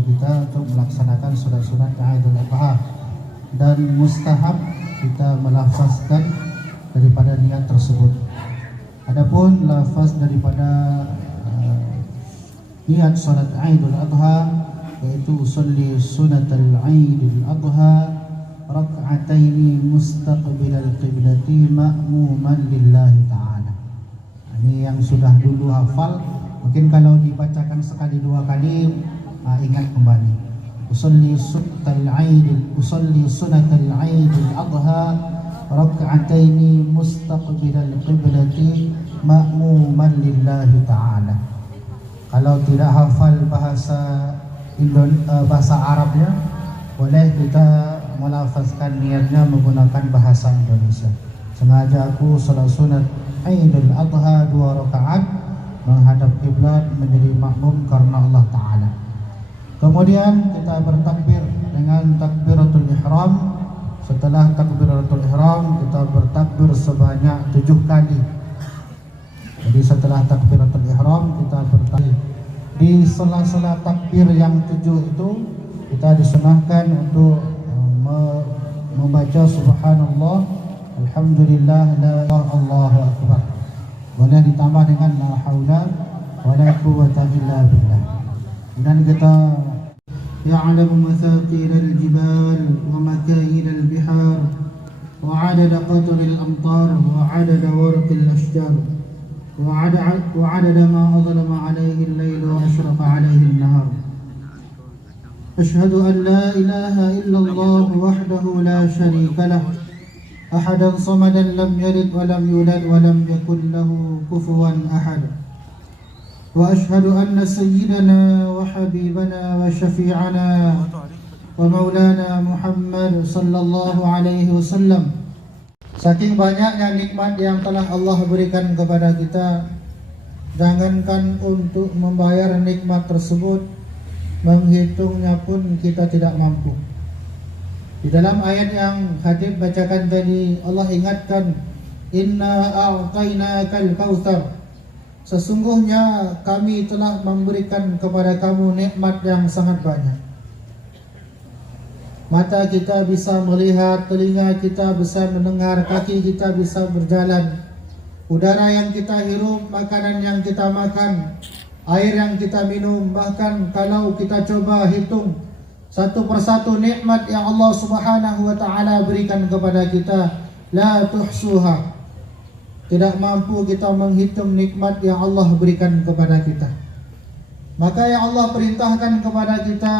bagi kita untuk melaksanakan sunat-sunat Idul Adha, dan mustahab kita melafazkan daripada niat tersebut. Adapun lafaz daripada niat salat Idul Adha, yaitu usolli sunatal Idul Adha rak'ataini mustaqbilal qiblati ma'muman lillahi ta'ala. Ini yang sudah dulu hafal, mungkin kalau dibacakan sekali dua kali ingat kembali. Usolli sunatal Idul Adha rak'ataini mustaqbilal qiblati ma'muman lillahi ta'ala. Kalau tidak hafal bahasa Arabnya, boleh kita melafazkan niatnya menggunakan bahasa Indonesia. Sengaja aku salat sunat Idul Adha 2 rakaat menghadap kiblat menjadi makmum karena Allah Ta'ala. Kemudian kita bertakbir dengan takbiratul ihram. Setelah takbiratul ihram kita bertakbir sebanyak 7 kali. Jadi setelah takbiratul ihram kita bertakbir. Di sela-sela takbir yang 7 itu kita disunahkan untuk membaca subhanallah, alhamdulillah, la ilaha Allahu akbar. Boleh ditambah dengan la haula wala quwwata illa billah. Dan kita ya'lamu mathaqil al-jibal wa makayil al-bihar wa 'adada qatr al-amtar wa 'adada warq al-ashjar wa 'adada ma adlama 'alayhi al-layl wa ashraqa 'alayhi an-nahar. أشهد أن لا إله إلا الله وحده لا شريك له أحدا صمدا لم يلد ولم يولد ولم يكن له كفوا أحد وأشهد أن سيدنا وحبيبنا وشفيعنا ومولانا محمد صلى الله عليه وسلم. Saking banyaknya nikmat yang telah Allah berikan kepada kita, jangankan untuk membayar nikmat tersebut, menghitungnya pun kita tidak mampu. Di dalam ayat yang Khatib bacakan tadi, Allah ingatkan, inna a'tainakal kautsar, sesungguhnya kami telah memberikan kepada kamu nikmat yang sangat banyak. Mata kita bisa melihat, telinga kita bisa mendengar, kaki kita bisa berjalan, udara yang kita hirup, makanan yang kita makan, air yang kita minum. Bahkan kalau kita coba hitung satu persatu nikmat yang Allah Subhanahu wa ta'ala berikan kepada kita, la tuhsuha, tidak mampu kita menghitung nikmat yang Allah berikan kepada kita. Maka yang Allah perintahkan kepada kita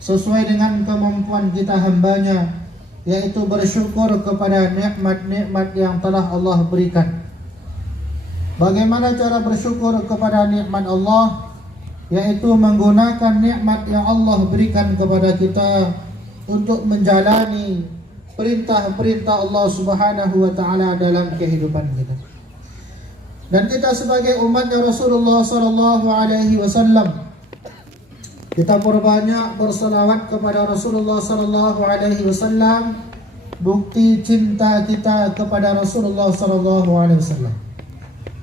sesuai dengan kemampuan kita hambanya, yaitu bersyukur kepada nikmat-nikmat yang telah Allah berikan. Bagaimana cara bersyukur kepada nikmat Allah? Yaitu menggunakan nikmat yang Allah berikan kepada kita untuk menjalani perintah-perintah Allah Subhanahu wa ta'ala dalam kehidupan kita. Dan kita sebagai umatnya Rasulullah sallallahu alaihi wasallam, kita perbanyak berselawat kepada Rasulullah sallallahu alaihi wasallam, bukti cinta kita kepada Rasulullah sallallahu alaihi wasallam.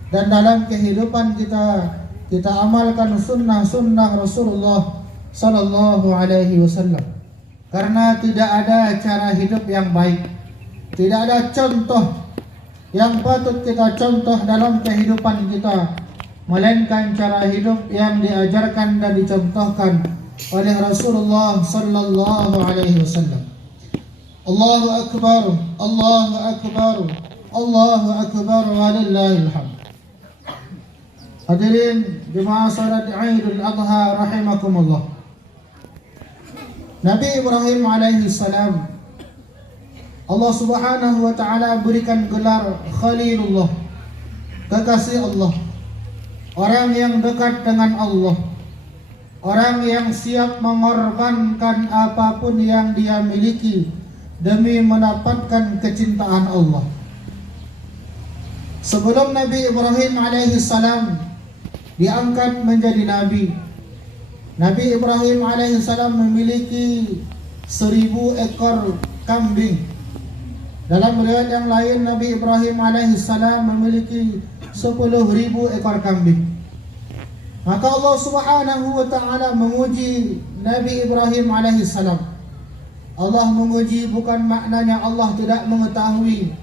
Dan dalam kehidupan kita amalkan sunnah-sunnah Rasulullah sallallahu alaihi wasallam. Karena tidak ada cara hidup yang baik, tidak ada contoh yang patut kita contoh dalam kehidupan kita, melainkan cara hidup yang diajarkan dan dicontohkan oleh Rasulullah sallallahu alaihi wasallam. Allahu akbar, Allahu akbar, Allahu akbar, walillahil hamd. Hadirin jemaah salat Idul Adha rahimakumullah. Nabi Ibrahim alaihi salam, Allah Subhanahu wa ta'ala berikan gelar Khalilullah, kekasih Allah, orang yang dekat dengan Allah, orang yang siap mengorbankan apapun yang dia miliki demi mendapatkan kecintaan Allah. Sebelum Nabi Ibrahim alaihi salam diangkat menjadi nabi, Nabi Ibrahim alaihi salam memiliki 1000 ekor kambing. Dalam riwayat yang lain, Nabi Ibrahim alaihi salam memiliki 10.000 ekor kambing. Maka Allah Subhanahu wa taala menguji Nabi Ibrahim alaihi salam. Allah menguji bukan maknanya Allah tidak mengetahui,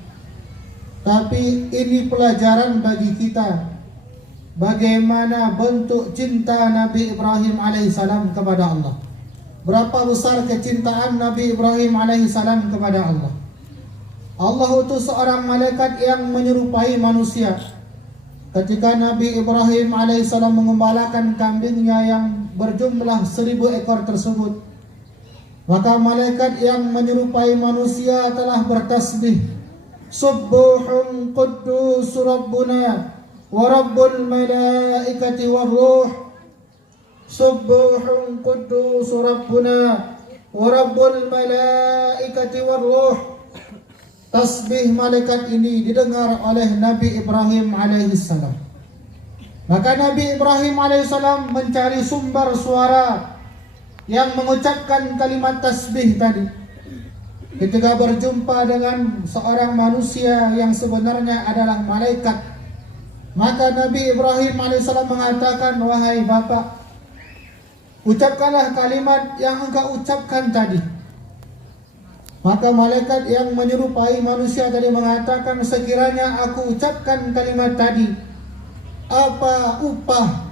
tapi ini pelajaran bagi kita bagaimana bentuk cinta Nabi Ibrahim alaihissalam kepada Allah. Berapa besar kecintaan Nabi Ibrahim alaihissalam kepada Allah. Allah utus seorang malaikat yang menyerupai manusia. Ketika Nabi Ibrahim alaihissalam mengembalakan kambingnya yang berjumlah 1000 ekor tersebut, maka malaikat yang menyerupai manusia telah bertasbih, Subbuhun Quddus Rabbuna wa Rabbul Malaikati war Ruh. Subbuhun Quddus Rabbuna wa Rabbul Malaikati war Ruh. Tasbih malaikat ini didengar oleh Nabi Ibrahim alaihissalam. Maka Nabi Ibrahim alaihissalam mencari sumber suara yang mengucapkan kalimat tasbih tadi. Ketika berjumpa dengan seorang manusia yang sebenarnya adalah malaikat, maka Nabi Ibrahim alaihissalam mengatakan, wahai Bapak, ucapkanlah kalimat yang engkau ucapkan tadi. Maka malaikat yang menyerupai manusia tadi mengatakan, sekiranya aku ucapkan kalimat tadi, apa upah,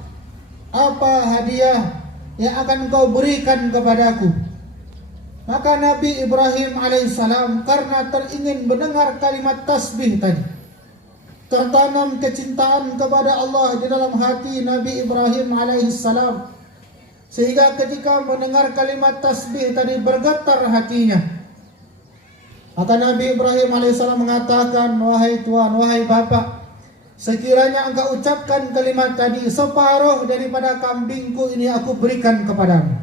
apa hadiah yang akan kau berikan kepadaku? Maka Nabi Ibrahim alaihissalam karena teringin mendengar kalimat tasbih tadi, tertanam kecintaan kepada Allah di dalam hati Nabi Ibrahim alaihissalam, sehingga ketika mendengar kalimat tasbih tadi bergetar hatinya. Maka Nabi Ibrahim alaihissalam mengatakan, wahai Tuhan, wahai Bapak, sekiranya engkau ucapkan kalimat tadi, separuh daripada kambingku ini aku berikan kepadamu.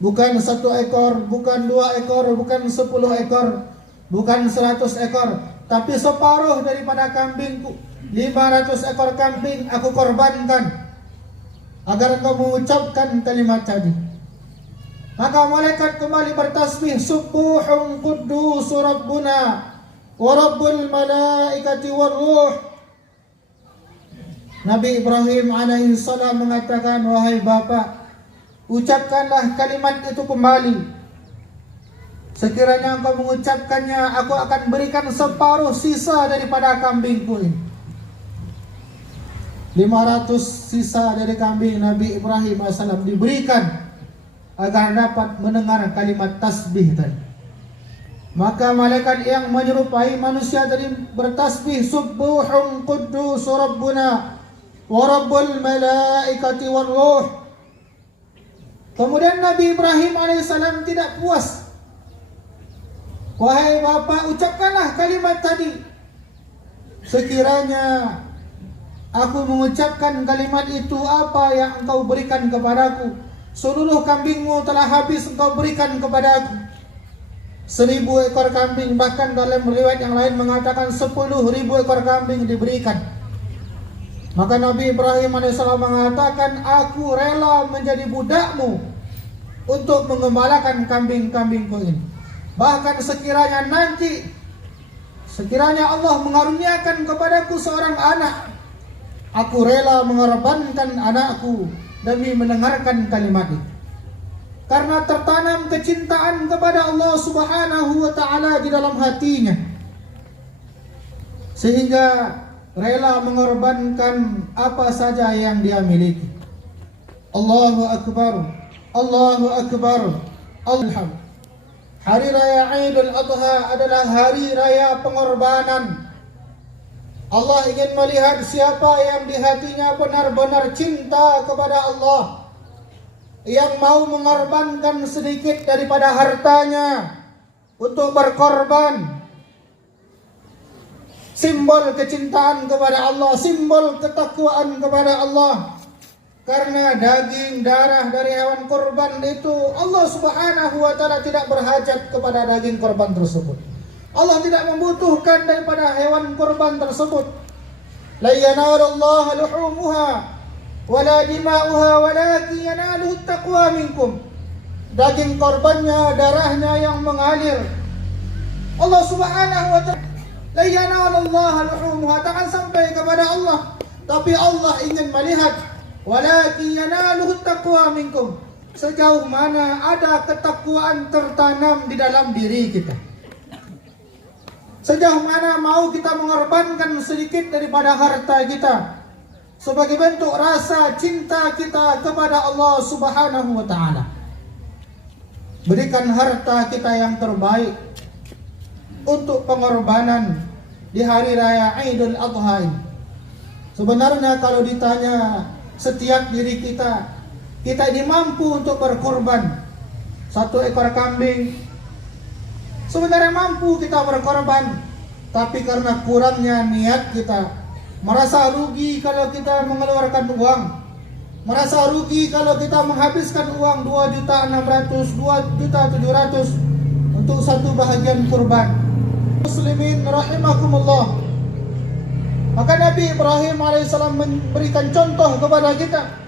Bukan 1 ekor, bukan 2 ekor, bukan 10 ekor, bukan 100 ekor, tapi separuh daripada kambingku, 500 ekor kambing aku korbankan agar engkau mengucapkan kalimat tadi. Maka malaikat kembali bertasbih, Subbuhun Quddus Rabbuna wa Rabbul Malaikati war Ruh. Nabi Ibrahim alaihissalam mengatakan, wahai Bapak, ucapkanlah kalimat itu kembali. Sekiranya engkau mengucapkannya, aku akan berikan separuh sisa daripada kambingku ini. 500 sisa dari kambing Nabi Ibrahim alaihissalam diberikan agar dapat mendengar kalimat tasbih tadi. Maka malaikat yang menyerupai manusia tadi bertasbih, Subbuhun Quddus Rabbuna wa Rabbul Malaikati war Ruh. Kemudian Nabi Ibrahim alaihissalam tidak puas. Wahai Bapak, ucapkanlah kalimat tadi. Sekiranya aku mengucapkan kalimat itu, apa yang engkau berikan kepadaku? Seluruh kambingmu telah habis engkau berikan kepadaku. 1000 ekor kambing, bahkan dalam riwayat yang lain mengatakan 10.000 ekor kambing diberikan. Maka Nabi Ibrahim alaihissalam mengatakan, aku rela menjadi budakmu untuk mengembalakan kambing-kambingku ini. Bahkan sekiranya nanti, sekiranya Allah mengaruniakan kepadaku seorang anak, aku rela mengorbankan anakku demi mendengarkan kalimat itu. Karena tertanam kecintaan kepada Allah Subhanahu wa taala di dalam hatinya, sehingga rela mengorbankan apa saja yang dia miliki. Allahu Akbar, Allahu Akbar, Alhamdulillah. Hari Raya Idul Adha adalah hari raya pengorbanan. Allah ingin melihat siapa yang di hatinya benar-benar cinta kepada Allah, yang mau mengorbankan sedikit daripada hartanya untuk berkorban. Simbol kecintaan kepada Allah, simbol ketakwaan kepada Allah. Karena daging darah dari hewan korban itu, Allah Subhanahu wa taala tidak berhajat kepada daging korban tersebut. Allah tidak membutuhkan daripada hewan korban tersebut. La yanalallaha luhumuha wala dima'uha walakin yanaluhu taqwa minkum. Daging korbannya, darahnya yang mengalir. Allah Subhanahu wa taala, la yanalallaha luhumuha, takkan sampai kepada Allah, tapi Allah ingin melihat walakin yanaluhu taqwa minkum. Sejauh mana ada ketakwaan tertanam di dalam diri kita. Sejauh mana mau kita mengorbankan sedikit daripada harta kita sebagai bentuk rasa cinta kita kepada Allah Subhanahu wa taala. Berikan harta kita yang terbaik untuk pengorbanan di hari raya Idul Adha ini. Sebenarnya kalau ditanya setiap diri kita ini mampu untuk berkorban 1 ekor kambing. Sebenarnya mampu kita berkorban, tapi karena kurangnya niat kita, merasa rugi kalau kita mengeluarkan uang, merasa rugi kalau kita menghabiskan uang 2.600.000, 2.700.000 untuk satu bahagian kurban. Muslimin rahimakumullah. Maka Nabi Ibrahim alaihissalam memberikan contoh kepada kita.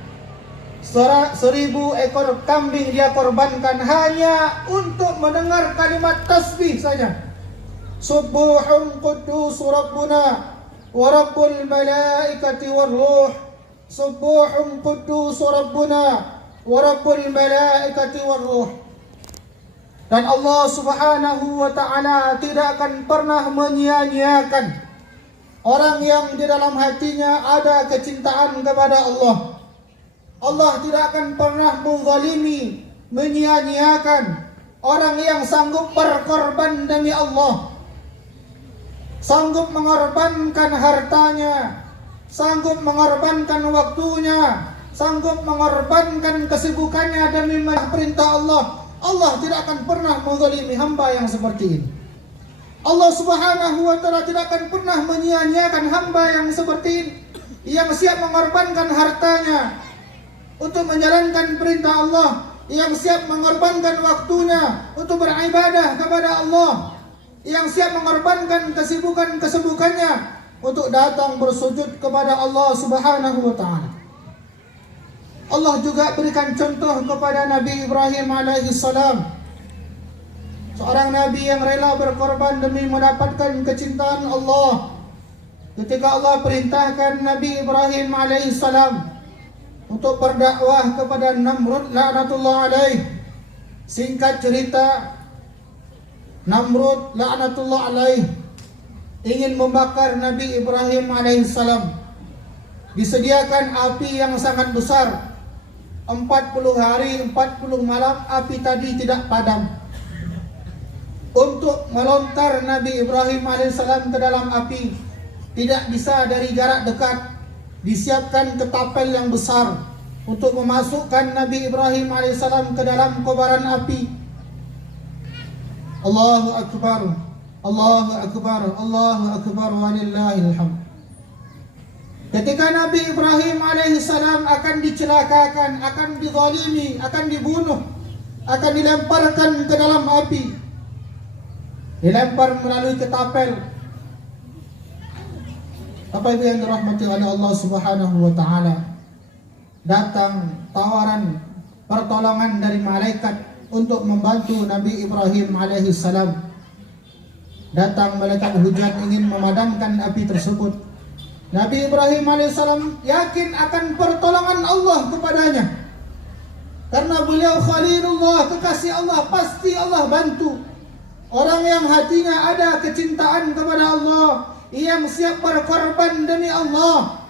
1.000 ekor kambing dia korbankan hanya untuk mendengar kalimat tasbih saja. Subuhun quddus Rabbuna wa Rabbul malaikati war ruh. Subuhun quddus Rabbuna wa Rabbul malaikati war ruh. Dan Allah Subhanahu wa taala tidak akan pernah menyia-nyiakan orang yang di dalam hatinya ada kecintaan kepada Allah. Allah tidak akan pernah menzalimi, menyia-nyiakan orang yang sanggup berkorban demi Allah, sanggup mengorbankan hartanya, sanggup mengorbankan waktunya, sanggup mengorbankan kesibukannya demi perintah Allah. Allah tidak akan pernah menzalimi hamba yang seperti ini. Allah Subhanahu wa taala tidak akan pernah menyia-nyiakan hamba yang seperti ini, yang siap mengorbankan hartanya untuk menjalankan perintah Allah, yang siap mengorbankan waktunya untuk beribadah kepada Allah, yang siap mengorbankan kesibukannya untuk datang bersujud kepada Allah Subhanahu wa taala. Allah juga berikan contoh kepada Nabi Ibrahim alaihi salam, seorang nabi yang rela berkorban demi mendapatkan kecintaan Allah. Ketika Allah perintahkan Nabi Ibrahim alaihi salam untuk berdakwah kepada Namrud laknatullah alaih. Singkat cerita, Namrud laknatullah alaih ingin membakar Nabi Ibrahim alaihissalam. Disediakan api yang sangat besar, 40 hari 40 malam api tadi tidak padam. Untuk melontar Nabi Ibrahim alaihissalam ke dalam api tidak bisa dari jarak dekat. Disiapkan ketapel yang besar untuk memasukkan Nabi Ibrahim alaihissalam ke dalam kobaran api. Allahu Akbar, Allahu Akbar, Allahu Akbar, walillahil hamd. Ketika Nabi Ibrahim alaihissalam akan dicelakakan, akan dizalimi, akan dibunuh, akan dilemparkan ke dalam api, dilempar melalui ketapel. Apa itu yang dirahmati oleh Allah Subhanahu wa taala? Datang tawaran pertolongan dari malaikat untuk membantu Nabi Ibrahim alaihi salam. Datang malaikat hujan ingin memadamkan api tersebut. Nabi Ibrahim alaihi salam yakin akan pertolongan Allah kepadanya. Karena beliau Khalilullah, kekasih Allah, pasti Allah bantu. Orang yang hatinya ada kecintaan kepada Allah, yang siap berkorban demi Allah,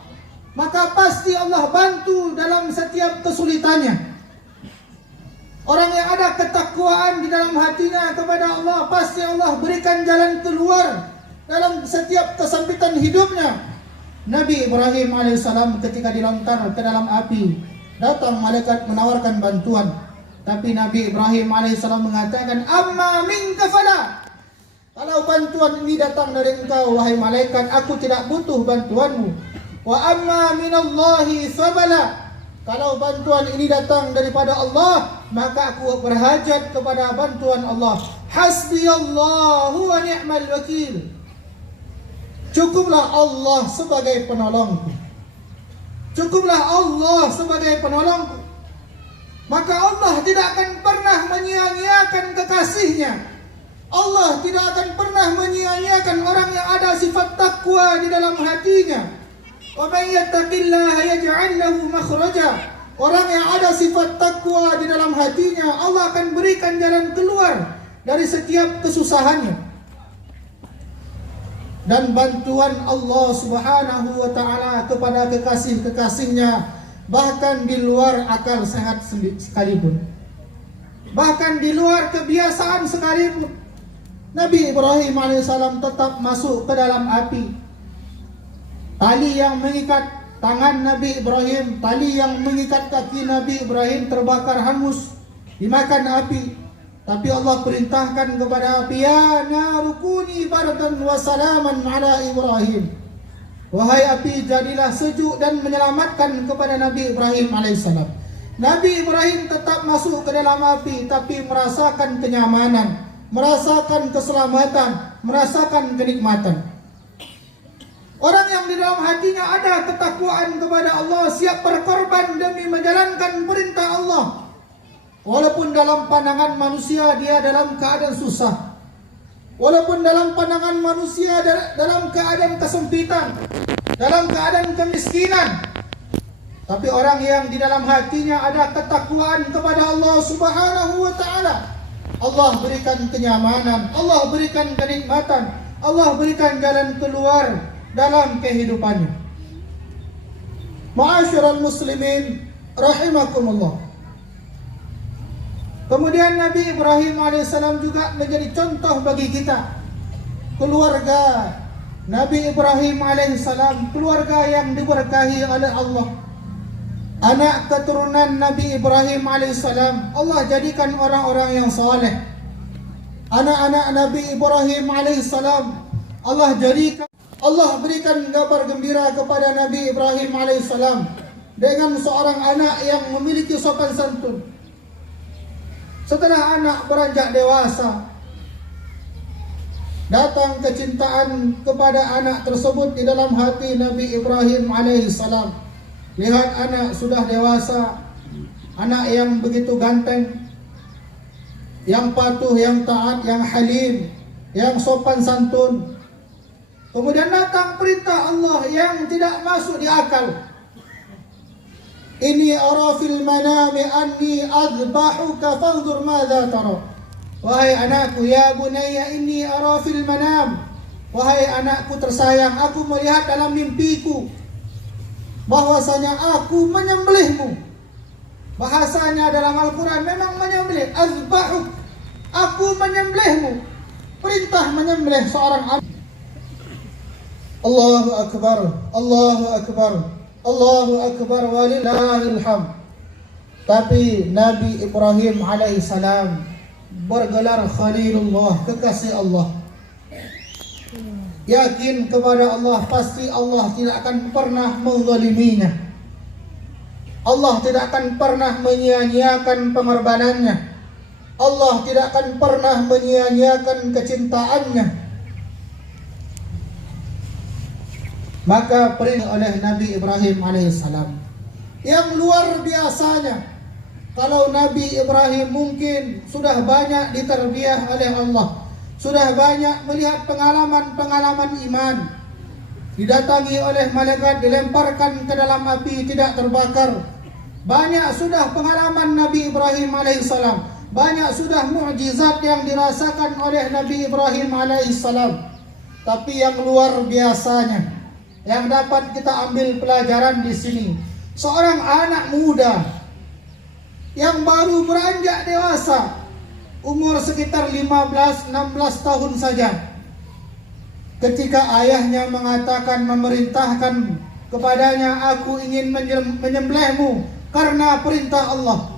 maka pasti Allah bantu dalam setiap kesulitannya. Orang yang ada ketakwaan di dalam hatinya kepada Allah, pasti Allah berikan jalan keluar dalam setiap kesempitan hidupnya. Nabi Ibrahim alaihissalam ketika dilontar ke dalam api, datang malaikat menawarkan bantuan, tapi Nabi Ibrahim alaihissalam mengatakan, amma minka fala. Kalau bantuan ini datang dari engkau, wahai malaikat, aku tidak butuh bantuanmu. Wa amma minallahi fabala. Kalau bantuan ini datang daripada Allah, maka aku berhajat kepada bantuan Allah. Hasbiyallahu wa ni'mal wakil. Cukuplah Allah sebagai penolongku. Cukuplah Allah sebagai penolongku. Maka Allah tidak akan pernah menyia-nyiakan kekasihnya. Allah tidak akan pernah menyia-nyiakan orang yang ada sifat takwa di dalam hatinya. Wa may yattaqillaha yaj'al lahu makhraja. Orang yang ada sifat takwa di dalam hatinya, Allah akan berikan jalan keluar dari setiap kesusahannya. Dan bantuan Allah Subhanahu wa taala kepada kekasih-kekasihnya bahkan di luar akal sehat sekalipun. Bahkan di luar kebiasaan sekalipun. Nabi Ibrahim alaihissalam tetap masuk ke dalam api. Tali yang mengikat tangan Nabi Ibrahim, tali yang mengikat kaki Nabi Ibrahim terbakar hangus, dimakan api. Tapi Allah perintahkan kepada api, ya narukuni bardan wa salaman ala Ibrahim. Wahai api, jadilah sejuk dan menyelamatkan kepada Nabi Ibrahim alaihissalam. Nabi Ibrahim tetap masuk ke dalam api, tapi merasakan kenyamanan, merasakan keselamatan, merasakan kenikmatan. Orang yang di dalam hatinya ada ketakwaan kepada Allah, siap berkorban demi menjalankan perintah Allah. Walaupun dalam pandangan manusia dia dalam keadaan susah, walaupun dalam pandangan manusia dalam keadaan kesempitan, dalam keadaan kemiskinan, tapi orang yang di dalam hatinya ada ketakwaan kepada Allah Subhanahu wa taala, Allah berikan kenyamanan, Allah berikan kenikmatan, Allah berikan jalan keluar dalam kehidupannya. Ma'asyiral muslimin rahimakumullah. Kemudian Nabi Ibrahim alaihissalam juga menjadi contoh bagi kita. Keluarga Nabi Ibrahim alaihissalam, keluarga yang diberkahi oleh Allah. Anak keturunan Nabi Ibrahim alaihissalam, Allah jadikan orang-orang yang saleh. Anak-anak Nabi Ibrahim alaihissalam, Allah berikan kabar gembira kepada Nabi Ibrahim alaihissalam dengan seorang anak yang memiliki sopan santun. Setelah anak beranjak dewasa, datang kecintaan kepada anak tersebut di dalam hati Nabi Ibrahim alaihissalam. Lihat anak sudah dewasa, anak yang begitu ganteng, yang patuh, yang taat, yang halim, yang sopan santun. Kemudian datang perintah Allah yang tidak masuk di akal. Inni ara fil manami anni adbahuka fanzur madza tara. Wahai anakku, ya bunayya inni ara fil manam. Wahai anakku tersayang, aku melihat dalam mimpiku bahwasanya aku menyembelihmu. Bahasanya dalam Al-Quran memang menyembelih. Azbahuk, aku menyembelihmu. Perintah menyembelih seorang anak. Allahu Akbar, Allahu Akbar, Allahu Akbar, walillahil hamd. Tapi Nabi Ibrahim alaihissalam bergelar Khalilullah, kekasih Allah. Yakin kepada Allah, pasti Allah tidak akan pernah menzaliminya. Allah tidak akan pernah menyia-nyiakan pengorbanannya. Allah tidak akan pernah menyia-nyiakan kecintaannya. Maka perintah oleh Nabi Ibrahim alaihissalam yang luar biasanya. Kalau Nabi Ibrahim mungkin sudah banyak diterbiah oleh Allah, sudah banyak melihat pengalaman-pengalaman iman, didatangi oleh malaikat, dilemparkan ke dalam api tidak terbakar. Banyak sudah pengalaman Nabi Ibrahim alaihissalam, banyak sudah mukjizat yang dirasakan oleh Nabi Ibrahim alaihissalam. Tapi yang luar biasanya, yang dapat kita ambil pelajaran di sini, seorang anak muda yang baru beranjak dewasa, umur sekitar 15-16 tahun saja, ketika ayahnya mengatakan, memerintahkan kepadanya, aku ingin menyembelihmu karena perintah Allah.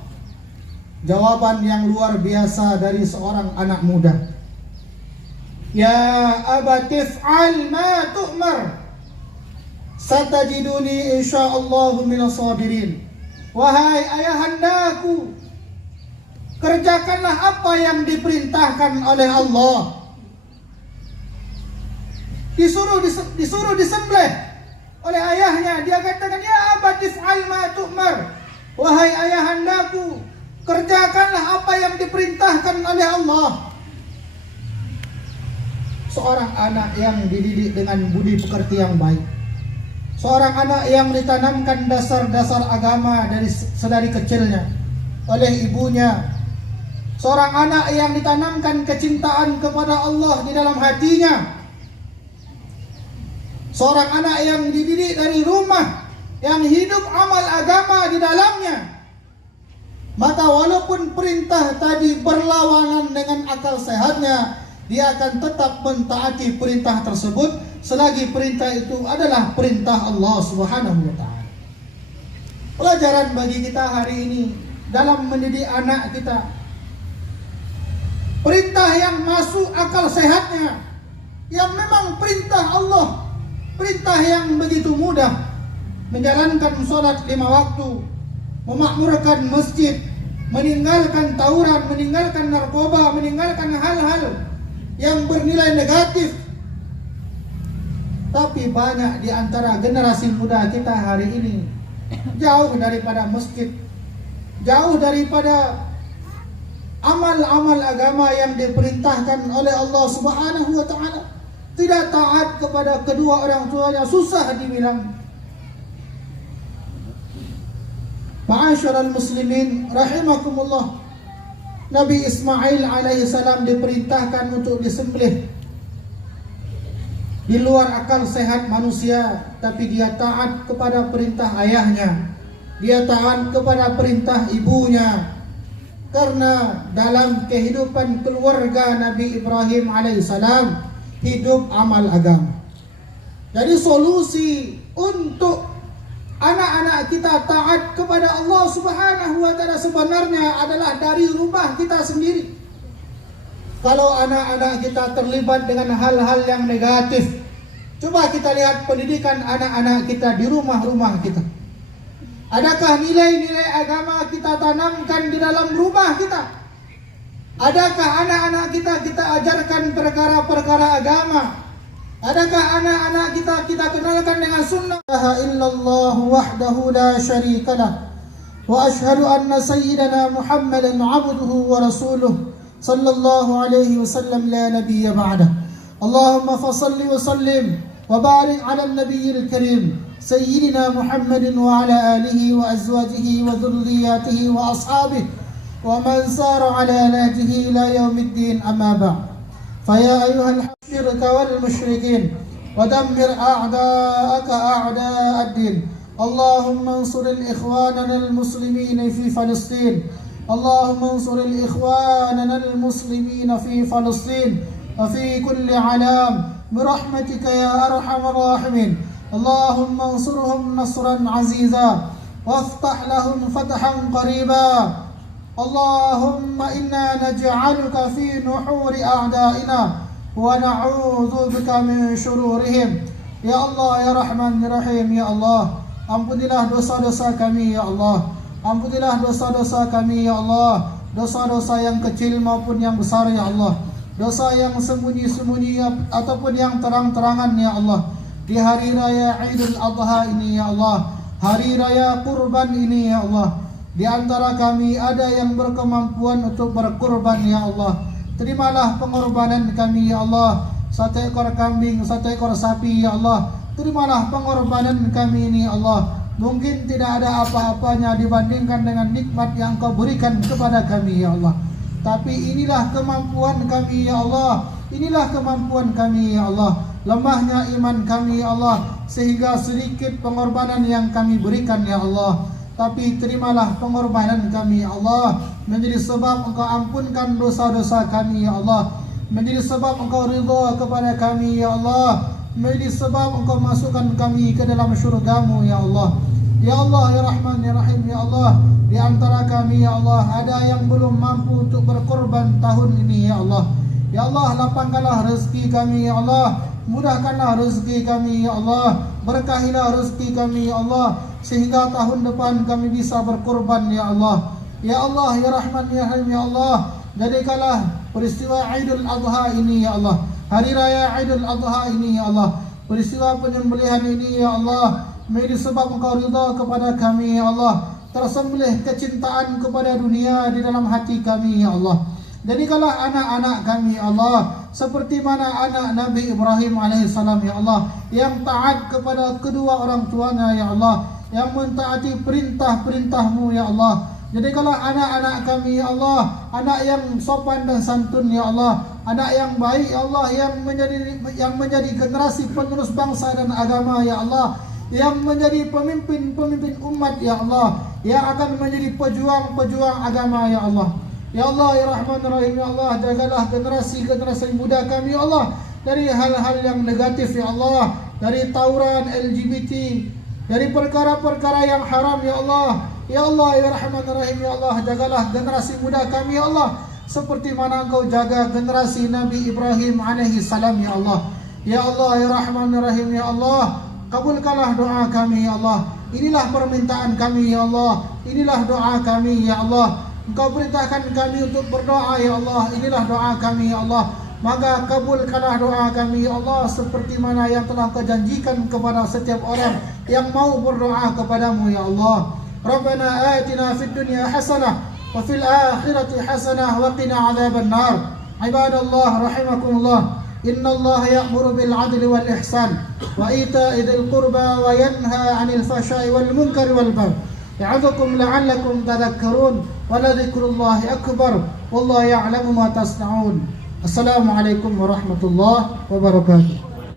Jawaban yang luar biasa dari seorang anak muda. Ya abatif'al ma tu'mar, satajiduni insyaallahu minas sabirin. Wahai ayahandaku, kerjakanlah apa yang diperintahkan oleh Allah. Disuruh disembelih oleh ayahnya, dia katakan, ya abatif'al ma tu'mar. Wahai ayahandaku, kerjakanlah apa yang diperintahkan oleh Allah. Seorang anak yang dididik dengan budi pekerti yang baik, Seorang anak yang ditanamkan dasar-dasar agama sedari kecilnya oleh ibunya. Seorang anak yang ditanamkan kecintaan kepada Allah di dalam hatinya. Seorang anak yang dididik dari rumah, yang hidup amal agama di dalamnya. Maka walaupun perintah tadi berlawanan dengan akal sehatnya, dia akan tetap mentaati perintah tersebut selagi perintah itu adalah perintah Allah Subhanahu wa taala. Pelajaran bagi kita hari ini dalam mendidik anak kita. Perintah yang masuk akal sehatnya, yang memang perintah Allah, perintah yang begitu mudah, menjalankan sholat 5 waktu, memakmurkan masjid, meninggalkan tawuran, meninggalkan narkoba, meninggalkan hal-hal yang bernilai negatif. Tapi banyak di antara generasi muda kita hari ini jauh daripada masjid, jauh daripada amal-amal agama yang diperintahkan oleh Allah Subhanahu wa taala. Tidak taat kepada kedua orang tuanya, susah dibilang. Ma'asyiral muslimin rahimakumullah. Nabi Ismail alaihissalam diperintahkan untuk disembelih di luar akal sehat manusia, tapi dia taat kepada perintah ayahnya. Dia taat kepada perintah ibunya. Karena dalam kehidupan keluarga Nabi Ibrahim alaihissalam hidup amal agama. Jadi solusi untuk anak-anak kita taat kepada Allah Subhanahu wa taala sebenarnya adalah dari rumah kita sendiri. Kalau anak-anak kita terlibat dengan hal-hal yang negatif, coba kita lihat pendidikan anak-anak kita di rumah-rumah kita. Adakah nilai-nilai agama kita tanamkan di dalam rumah kita? Adakah anak-anak kita ajarkan perkara-perkara agama? Adakah anak-anak kita kenalkan dengan sunnah? La ilaha illallah wahdahu la syarika lah. Wa ashhadu anna sayyidana Muhammadan abduhu wa rasuluh sallallahu alaihi wasallam la nabiyya ba'dah. Allahumma fasalli wa sallim wa barik ala nabiyil karim sayyidina Muhammadin wa ala alihi wa azwajihi wa dhurriyyatihi wa ashabihi wa man sara ala nahjihi ila yaumiddin amma ba'd. Faya ayyuhal الشرك والمشركين ودمر أعداءك أعداء الدين. اللهم انصر الإخواننا المسلمين في فلسطين. اللهم انصر الإخواننا المسلمين في فلسطين وفي كل علام برحمتك يا أرحم الراحمين. اللهم انصرهم نصرا عزيزا وافتح لهم فتحا قريبا. اللهم إنا نجعلك في نحور أعدائنا ونعوذ بك من شرورهم. Ya Allah, ya Rahman, ya Rahim, ya Allah, ampunilah dosa-dosa kami, ya Allah. Ampunilah dosa-dosa kami, ya Allah. Dosa-dosa yang kecil maupun yang besar, ya Allah. Dosa yang sembunyi-sembunyi ataupun yang terang-terangan, ya Allah. Di hari raya Idul Adha ini, ya Allah, hari raya kurban ini, ya Allah, di antara kami ada yang berkemampuan untuk berkurban, ya Allah. Terimalah pengorbanan kami, ya Allah. 1 ekor kambing, 1 ekor sapi, ya Allah. Terimalah pengorbanan kami ini, ya Allah. Mungkin tidak ada apa-apanya dibandingkan dengan nikmat yang Kau berikan kepada kami, ya Allah. Tapi inilah kemampuan kami, ya Allah. Inilah kemampuan kami, ya Allah. Lemahnya iman kami, ya Allah, sehingga sedikit pengorbanan yang kami berikan, ya Allah. Tapi terimalah pengorbanan kami, ya Allah, menjadi sebab Engkau ampunkan dosa-dosa kami, ya Allah. Menjadi sebab Engkau ridha kepada kami, ya Allah. Menjadi sebab Engkau masukkan kami ke dalam syurga-Mu, ya Allah. Ya Allah, ya Rahman, ya Rahim, ya Allah. Di antara kami, ya Allah, ada yang belum mampu untuk berkorban tahun ini, ya Allah. Ya Allah, lapangkanlah rezeki kami, ya Allah. Mudahkanlah rezeki kami, ya Allah. Berkahilah rezeki kami, ya Allah, sehingga tahun depan kami bisa berkorban, ya Allah. Ya Allah, ya Rahman, ya Rahim, ya Allah. Jadikanlah peristiwa Idul Adha ini, ya Allah, hari raya Idul Adha ini, ya Allah, peristiwa penyembelihan ini, ya Allah, menjadi sebab Engkau ridha kepada kami, ya Allah. Tersembelih kecintaan kepada dunia di dalam hati kami, ya Allah. Jadikanlah anak-anak kami, ya Allah, seperti mana anak Nabi Ibrahim alaihissalam ya Allah, yang taat kepada kedua orang tuanya ya Allah, yang mentaati perintah-perintah-Mu ya Allah. Jadikanlah anak-anak kami ya Allah anak yang sopan dan santun ya Allah, anak yang baik ya Allah, yang menjadi generasi penerus bangsa dan agama ya Allah, yang menjadi pemimpin umat ya Allah, yang akan menjadi pejuang agama ya Allah. Ya Allah ya Rahman Rahim ya Allah, jagalah generasi muda kami ya Allah dari hal-hal yang negatif ya Allah, dari tawuran LGBT, dari perkara-perkara yang haram ya Allah. Ya Allah ya Rahman Rahim ya Allah, jagalah generasi muda kami ya Allah seperti mana Engkau jaga generasi Nabi Ibrahim alaihi salam ya Allah. Ya Allah ya Rahman Rahim ya Allah, kabulkanlah doa kami ya Allah. Inilah permintaan kami ya Allah, inilah doa kami ya Allah. Engkau perintahkan kami untuk berdoa ya Allah, inilah doa kami ya Allah. Maka kabulkanlah doa kami ya Allah seperti mana yang telah Kau janjikan kepada setiap orang yang mau berdoa kepadamu ya Allah. Rabbana atina fid dunya hasanah wa fil akhirati hasanah wa qina adzaban nar. Ibadallah rahimakumullah. Innallaha ya'muru bil 'adli wal ihsan wa ita'i dzil qurba wa yanha 'anil fahsya'i wal munkari wal baghi. Ya'udzukum la'allakum tadhakkarun wa la dzikrullahi akbar wallahu ya'lamu ma tasna'un. Assalamualaikum warahmatullahi wabarakatuh.